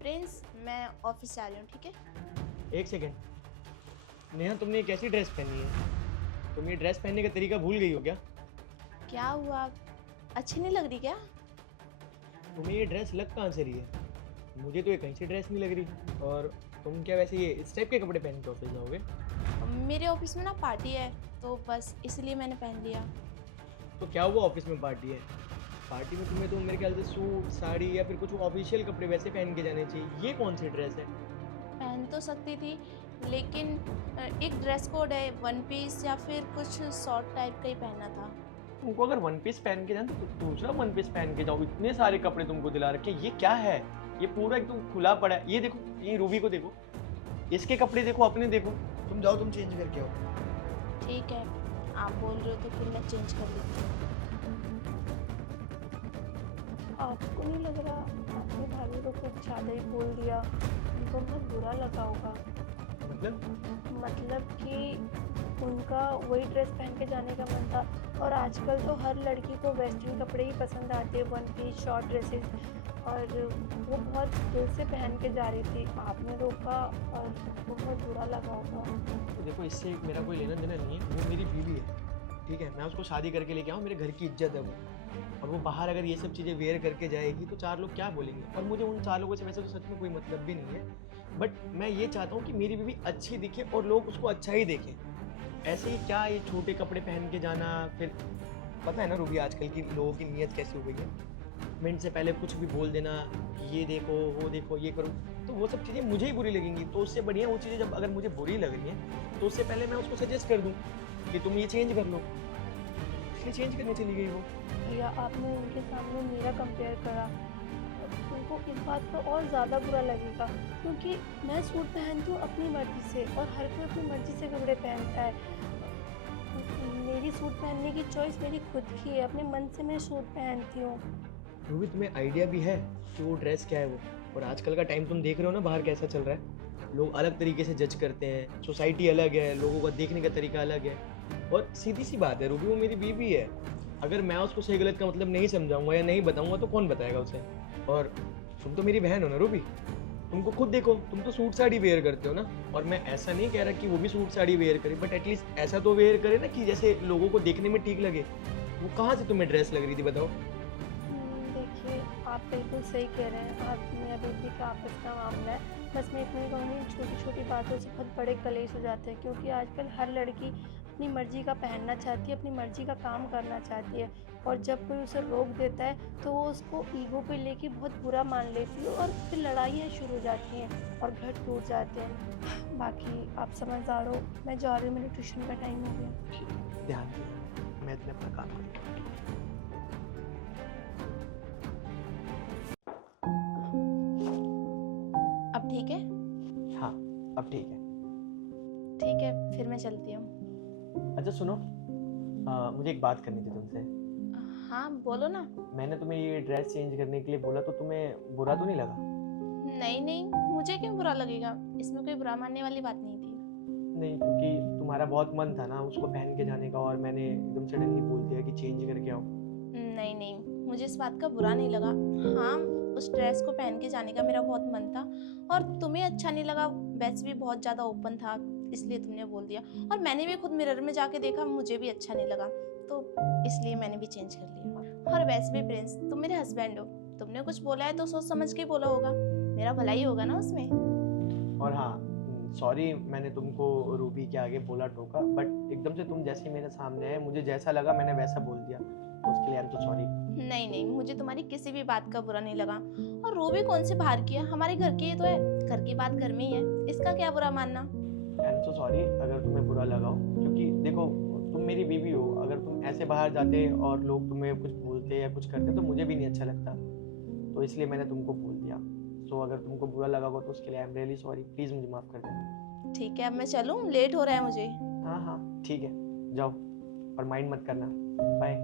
Prince, मैं office जा रही हूँ, ठीक है? एक सेकेंड। नेहा, तुमने ये कैसी ड्रेस पहनी है? तुम ये ड्रेस पहनने का तरीका भूल गई हो क्या? क्या हुआ? अच्छी नहीं लग रही क्या? तुम्हें ये ड्रेस लग कहाँ से रही है? मुझे तो ये कहीं से ड्रेस नहीं लग रही। और तुम क्या वैसे ये इस टाइप के कपड़े पहन के ऑफिस जाओगे? मेरे ऑफिस में ना पार्टी है, तो बस इसलिए मैंने पहन लिया। तो क्या हुआ, ऑफिस में पार्टी है? पार्टी में तुम्हें तो मेरे ख्याल से सूट साड़ी या फिर कुछ ऑफिशियल कपड़े वैसे पहन के जाने चाहिए। ये कौन सी ड्रेस है? पहन तो सकती थी, लेकिन एक ड्रेस कोड है, वन पीस या फिर कुछ शॉर्ट टाइप का ही पहनना था। तुमको अगर वन पीस पहन के जाना तो दूसरा वन पीस पहन के जाओ। इतने सारे कपड़े तुमको दिला रखे, ये क्या है? ये पूरा एकदम खुला पड़ा है। ये देखो, ये रूबी को देखो, इसके कपड़े देखो, अपने देखो। तुम जाओ, तुम चेंज करके आओ। ठीक है, आप बोल रहे हो तो फिर मैं चेंज कर लेती हूँ। आपको नहीं लग रहा आपने भाभी को कुछ ज़्यादा ही बोल दिया? उनको बहुत बुरा लगा होगा। मतलब कि उनका वही ड्रेस पहन के जाने का मन था, और आजकल तो हर लड़की को वेस्टर्न कपड़े ही पसंद आते हैं, वन पीस शॉर्ट ड्रेसेस, और वो बहुत दिल से पहन के जा रही थी। आपने रोका और उनको बहुत बुरा लगा होगा। तो देखो, इससे मेरा कोई लेना देना नहीं है। वो मेरी बीवी है, ठीक है? मैं उसको शादी करके लेके आऊँ, मेरे घर की इज्जत है वो। और वो बाहर अगर ये सब चीज़ें वेयर करके जाएगी तो चार लोग क्या बोलेंगे? और मुझे उन चार लोगों से वैसे तो सच में कोई मतलब भी नहीं है, बट मैं ये चाहता हूँ कि मेरी बीवी अच्छी दिखे और लोग उसको अच्छा ही देखें। ऐसे ही क्या ये छोटे कपड़े पहन के जाना? फिर पता है ना रूबी, आजकल की लोगों की नीयत कैसी हो गई है। मिनट से पहले कुछ भी बोल देना, ये देखो वो देखो ये करो, तो वो सब चीज़ें मुझे ही बुरी लगेंगी। तो उससे बढ़िया वो चीज़ें जब अगर मुझे बुरी लग रही हैं तो उससे पहले मैं उसको सजेस्ट कर दूँ कि तुम ये चेंज कर लो, इसलिए चेंज करने चली गई वो। भैया, आपने उनके सामने मेरा कंपेयर करा, उनको इस बात पर और ज़्यादा बुरा लगेगा, क्योंकि मैं सूट पहनती हूँ अपनी मर्ज़ी से, और हर कोई अपनी मर्ज़ी से कपड़े पहनता है। मेरी सूट पहनने की चॉइस मेरी खुद की है, अपने मन से मैं सूट पहनती हूँ। रूबी, तुम्हें आइडिया भी है कि वो ड्रेस क्या है वो? और आजकल का टाइम तुम देख रहे हो ना, बाहर कैसा चल रहा है। लोग अलग तरीके से जज करते हैं, सोसाइटी अलग है, लोगों का देखने का तरीका अलग है। और सीधी सी बात है रूबी, वो मेरी बीवी है। अगर मैं उसको सही गलत का मतलब नहीं समझाऊंगा या नहीं बताऊंगा तो कौन बताएगा उसे? और तुम तो मेरी बहन हो ना रूबी, तुमको खुद देखो, तुम तो सूट साड़ी वेयर करते हो ना। और मैं ऐसा नहीं कह रहा कि वो भी सूट साड़ी वेयर करे, बट एटलीस्ट ऐसा तो वेयर करे ना कि जैसे लोगों को देखने में ठीक लगे। वो कहाँ से तुम्हें ड्रेस लग रही थी बताओ? देखिए, आप बिल्कुल सही कह रहे हैं, आप मेरा बेटी का आपस का मामला है। बस मैं इतनी कहूँगी, छोटी छोटी बातों से बहुत बड़े कलेश हो जाते हैं, क्योंकि आजकल हर लड़की अपनी मर्ज़ी का पहनना चाहती है, अपनी मर्ज़ी का काम करना चाहती है, और जब कोई उसे रोक देता है तो वो उसको ईगो पे लेके बहुत बुरा मान लेती है, और फिर लड़ाइयाँ शुरू हो जाती हैं और घर टूट जाते हैं। बाकी आप समझदार हो, मैं जा रही हूँ, मेरे ट्यूशन का टाइम हो गया। ध्यान दो, मैं इतने अपना काम करूँगा। अब ठीक है? हाँ, अब ठीक है। ठीक है, फिर मैं चलती हूँ। अच्छा सुनो, मुझे एक बात करनी थी तुमसे। हाँ, बोलो ना। मैंने तुम्हें ये ड्रेस चेंज करने के लिए बोला तो तुम्हें बुरा तो नहीं लगा? नहीं नहीं, मुझे क्यों बुरा लगेगा? इसमें कोई बुरा मानने वाली बात नहीं थी। नहीं, क्योंकि तुम्हारा बहुत मन था ना उसको पहन के जाने का, और मैंने एकदम सडनली बोल दिया कि चेंज करके आओ। नहीं नहीं, मुझे इस बात का बुरा नहीं लगा। हाँ, उस ड्रेस को पहन के जाने का मेरा बहुत मन था, और तुम्हें अच्छा नहीं लगा। वैसे भी बहुत ज़्यादा ओपन था, इसलिए तुमने बोल दिया। और मैंने भी खुद मिरर में जाके देखा, मुझे भी अच्छा नहीं लगा, तो इसलिए मैंने भी चेंज कर लिया। और वैसे भी प्रिंस, तुम मेरे हस्बैंड हो, तुमने कुछ बोला है तो सोच समझ के बोला होगा, मेरा भला ही होगा ना उसमें। और हाँ, सॉरी मैंने तुमको रूबी के आगे बोला टोका, बट एकदम से तुम जैसे मेरे सामने आए, मुझे जैसा लगा मैंने वैसा बोल दिया, तो उसके लिए आई एम तो सॉरी। नहीं नहीं, मुझे तुम्हारी किसी भी बात का बुरा नहीं लगा। और रूबी कौन से बाहर की है, हमारे घर की ही तो है। घर की बात घर में ही है, इसका क्या बुरा मानना। आई एम तो सॉरी अगर तुम्हें बुरा लगा हो, क्योंकि देखो तुम मेरी बीवी हो। अगर तुम ऐसे बाहर जाते और लोग तुम्हें कुछ बोलते या कुछ करते तो मुझे भी नहीं अच्छा लगता, तो इसलिए मैंने तुमको बोल दिया। सो अगर तुमको बुरा लगा हो तो उसके लिए I am really sorry, please मुझे माफ़ कर देना। ठीक है, अब मैं चलूँ, लेट हो रहा है मुझे। हाँ हाँ ठीक है, जाओ, और माइंड मत करना। बाय।